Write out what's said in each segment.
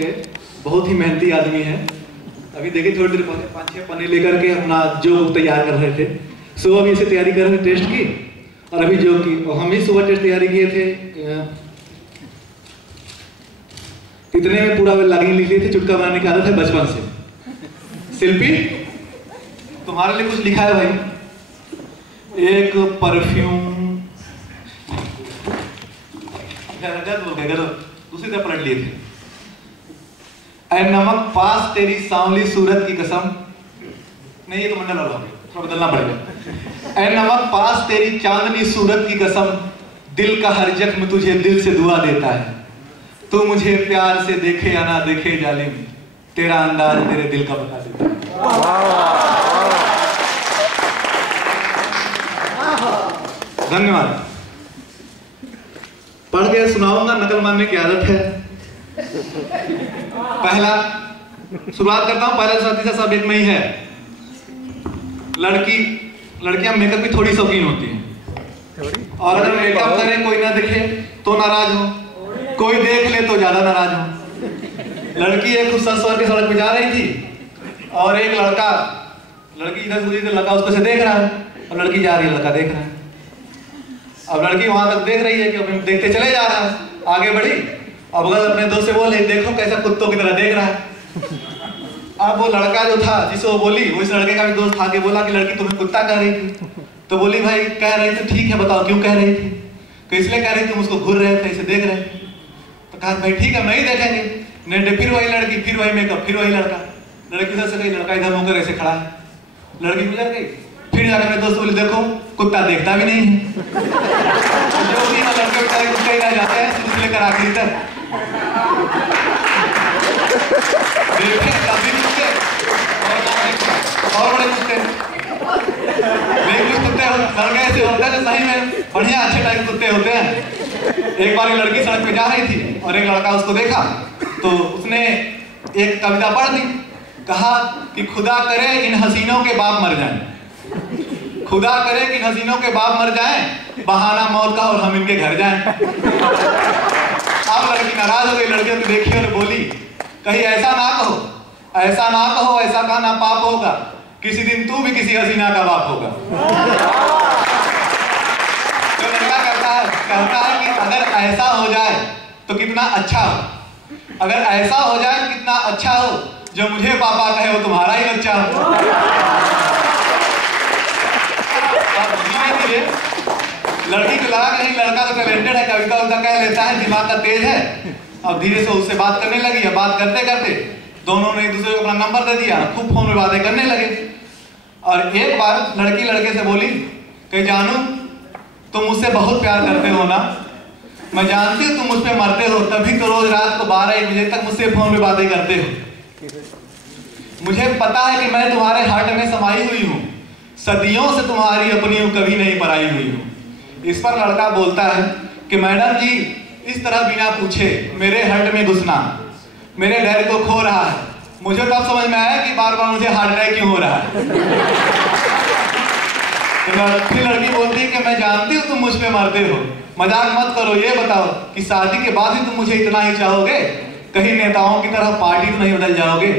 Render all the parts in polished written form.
के बहुत ही मेहनती आदमी है। अभी देखिए थोड़ी देर पहले 5-6 पन्ने लेकर के अपना जो तैयार कर रहे थे। सुबह भी इसे तैयारी कर रहे थे टेस्ट की, और अभी जो की हम ही सुबह टेस्ट तैयारी किए थे। इतने में पूरा लॉगिन लिख लिए थे, चुटका बनाने की आदत है बचपन से। शिल्पी तुम्हारे लिए कुछ लिखा है भाई, एक परफ्यूम दूसरी तरफ पलट लिए थे। ऐ नमक पास तेरी सांवली सूरत की कसम, नहीं ये तो मंडल वाला हो गया, थोड़ा बदलना पड़ेगा। ऐ नमक पास तेरी चांदनी सूरत की कसम, दिल का हर जख्म तुझे दिल से दुआ देता है। तू मुझे प्यार से देखे या ना देखे जालिम, तेरा अंदाज तेरे दिल का बता देता है। धन्यवाद। पढ़ के सुनाऊंगा, नकल मारने की आदत है। पहला शुरुआत करता हूं, पहला साथी सब एक में ही है। लड़कियां मेकअप की थोड़ी शौकीन होती हैं, और अगर मेकअप करे कोई ना देखे तो नाराज हो, कोई देख ले तो ज्यादा नाराज हो। लड़की एक खूबसूरत स्वर के सड़क पे जा रही थी, और एक लड़की इधर से उधर, लड़का उसको से देख रहा है, और लड़की जा रही है, लड़का देख रहा है। अब लड़की वहां तक देख रही है कि देखते चले जा रहा है, आगे बढ़ी, अब अगर अपने दोस्त से बोले देखो कैसा कुत्तों की तरह देख रहा है। अब वो लड़का जो था जिसे वो बोली, वो इस लड़के का भी दोस्त आके बोला कि लड़की तुम्हें कुत्ता कह रही थी। तो बोली भाई कह रही थी, ठीक है बताओ क्यों कह रही थी? तो इसलिए कह रही थी तुम उसको घूर रहे थे, इसे देख रहे थे। तो कहा भाई ठीक है नहीं देखेंगे। नहीं, फिर वही लड़की, फिर वही मेकअप, फिर वही लड़का। लड़की इधर से गई, लड़का इधर होकर ऐसे खड़ा है। लड़की गुजर गई, फिर जाकर मेरे दोस्त बोले देखो कुत्ता देखता भी नहीं है। जो भी लड़के बेचारे कुत्ते ही रह जाते हैं शुरू लेकर आखिरी तक। देखे तभी कुत्ते और बड़े कुत्ते, लेकिन कुत्ते लड़के ऐसे होते हैं सही में बढ़िया अच्छे टाइप कुत्ते होते हैं। एक बार लड़की सड़क पे जा रही थी और एक लड़का उसको देखा, तो उसने एक कविता पढ़ दी। कहा कि खुदा करे इन हसीनों के बाप मर जाएं, खुदा करे कि हसीनों के बाप मर जाएं, बहाना मौत का और हम इनके घर जाएं। अब लड़की नाराज हो गई, लड़कियों को देखी और बोली कहीं ऐसा ना कहो, ऐसा ना कहो, ऐसा कहना पाप होगा, किसी दिन तू भी किसी हसीना का बाप होगा। तो लड़का कहता है कि अगर ऐसा हो जाए तो कितना अच्छा हो, अगर ऐसा हो जाए तो कितना अच्छा हो, जो मुझे पापा कहे वो तुम्हारा ही बच्चा हो। लड़की को लगा कि नहीं लड़का तो टैलेंटेड है, कविता उविता कह लेता है, दिमाग का तेज है। अब धीरे से उससे बात करने लगी है। बात करते करते दोनों ने एक दूसरे को अपना नंबर दे दिया, खूब फोन में बातें करने लगे। और एक बार लड़की लड़के से बोली कि जानू तुम मुझसे बहुत प्यार करते हो ना, मैं जानती हूँ तुम मुझ पे मरते हो, तभी तो रोज रात को 12-1 बजे तक मुझसे फोन में बातें करते हो। मुझे पता है कि मैं तुम्हारे हार्ट में समाई हुई हूँ, सदियों से तुम्हारी अपनी हूँ, कभी नहीं पराई हुई हूँ। इस पर लड़का बोलता है कि मैडम जी इस तरह बिना पूछे मेरे हार्ट में घुसना मेरे डर को खो रहा है। मुझे तब समझ में आया कि बार बार मुझे हार्ट अटैक क्यों हो रहा है। तो फिर लड़की बोलती है कि मैं जानती हूँ तुम मुझ पे मरते हो, मजाक मत करो, ये बताओ कि शादी के बाद ही तुम मुझे इतना ही चाहोगे, कहीं नेताओं की तरह पार्टी तो नहीं बदल जाओगे।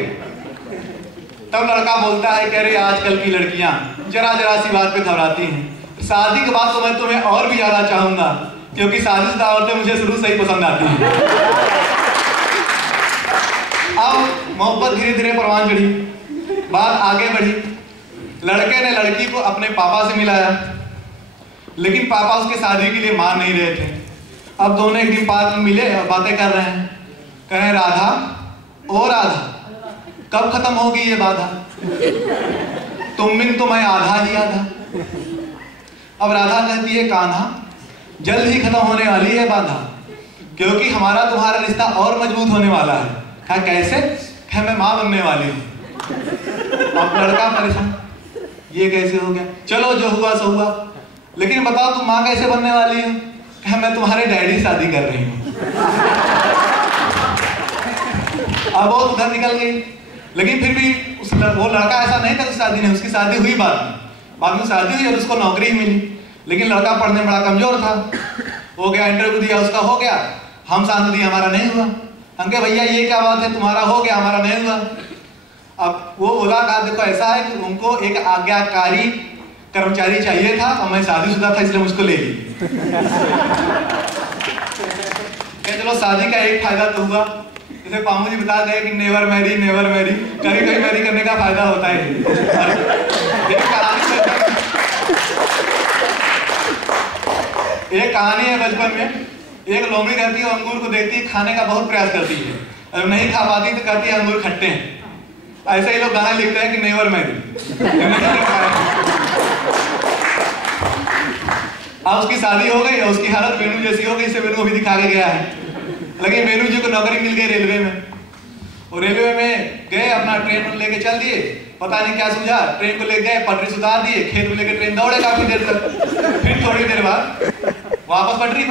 तब लड़का बोलता है कि अरे आजकल की लड़कियां जरा जरा सी बात पे घबराती हैं, शादी के बाद तो मैं तुम्हें और भी ज्यादा चाहूंगा, क्योंकि शादीशुदा औरतें मुझे शुरू से ही पसंद आती हैं। अब मोहब्बत धीरे धीरे परवान चढ़ी, बात आगे बढ़ी। लड़के ने लड़की को अपने पापा से मिलाया, लेकिन पापा उसके शादी के लिए मान नहीं रहे थे। अब दोनों एक दिन पार्क में मिले और बातें कर रहे हैं। कह रहे राधा, ओ राधा, कब खत्म होगी ये बाधा, तुम बिन तो मैं आधा ही आधा। अब राधा कहती है कान्हा, जल्द ही खत्म होने वाली है बाधा, क्योंकि हमारा तुम्हारा रिश्ता और मजबूत होने वाला है। कहा कैसे? कहा मैं माँ बनने वाली हूँ। अब लड़का परेशान, ये कैसे हो गया? चलो जो हुआ सो हुआ, लेकिन बताओ तुम माँ कैसे बनने वाली हो? कहा मैं तुम्हारे डैडी से शादी कर रही हूँ। अब वो उधर निकल गई, लेकिन फिर भी वो लड़का ऐसा नहीं था कि शादी नहीं, उसकी शादी हुई बाद में शादी हुई और उसको नौकरी मिली। लेकिन लड़का पढ़ने में बड़ा कमजोर था, हो गया इंटरव्यू दिया, उसका हो गया, हम शादी दिया, हमारा नहीं हुआ। अंके भैया ये क्या बात है, तुम्हारा हो गया हमारा नहीं हुआ। अब वो बोला कहा देखो ऐसा है कि उनको एक आज्ञाकारी कर्मचारी चाहिए था और मैं शादीशुदा था इसलिए मुझको ले ली। चलो शादी का एक फायदा तो हुआ, जैसे पामू जी बता गए कि नेवर मैरी, कभी कभी मैरी करने का फायदा होता है। एक कहानी है बचपन में, एक लोमड़ी रहती है, अंगूर को देखती है, खाने का बहुत प्रयास करती है, और नहीं खा पाती तो कहती है अंगूर खट्टे हैं। ऐसे ही लोग गाना लिखते हैं कि नेवर मैरी। अब उसकी शादी हो गई और उसकी हालत मेनू जैसी हो गई, इसे मेनू अभी दिखा के गया है। लेकिन मेनू जी को नौकरी मिल गई रेलवे में, और रेलवे में गए, अपना ट्रेन लेके चल दिए, पता नहीं क्या सूझा, ट्रेन को ले गए, पटरी से उतार दिए, खेत में लेके ट्रेन दौड़े काफी देर तक। फिर थोड़ी देर बाद वापस पटरी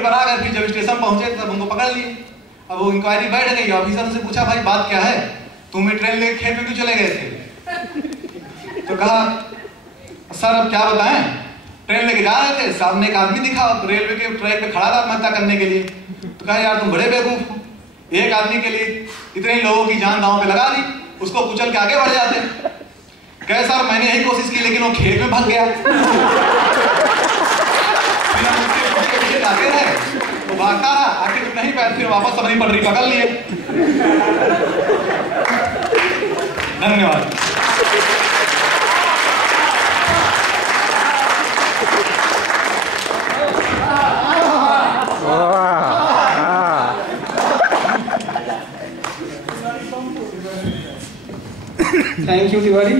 पर आ गए। फिर जब स्टेशन पहुंचे तब उनको पकड़ लिए। अब वो इंक्वायरी बैठ गई, ऑफिसर से पूछा भाई बात क्या है, तुम ट्रेन लेके खेत में क्यों चले गए थे? तो कहा सर अब क्या बताएं, ट्रेन लेके जा रहे थे, सामने एक आदमी दिखा रेलवे के ट्रैक पे खड़ा था आत्महत्या करने के लिए। तो कहा यार तुम बड़े बेवकूफ हो, एक आदमी के लिए इतने लोगों की जान दांव पे लगा दी, उसको कुचल के आगे बढ़ जाते। कहे सर मैंने यही कोशिश की लेकिन वो खेत में भाग गया। आगे रहे वो भागता रहा, आखिर नहीं पाया, फिर वापस अपनी पटरी पकड़ लिए। धन्यवाद। Thank you Tiwari.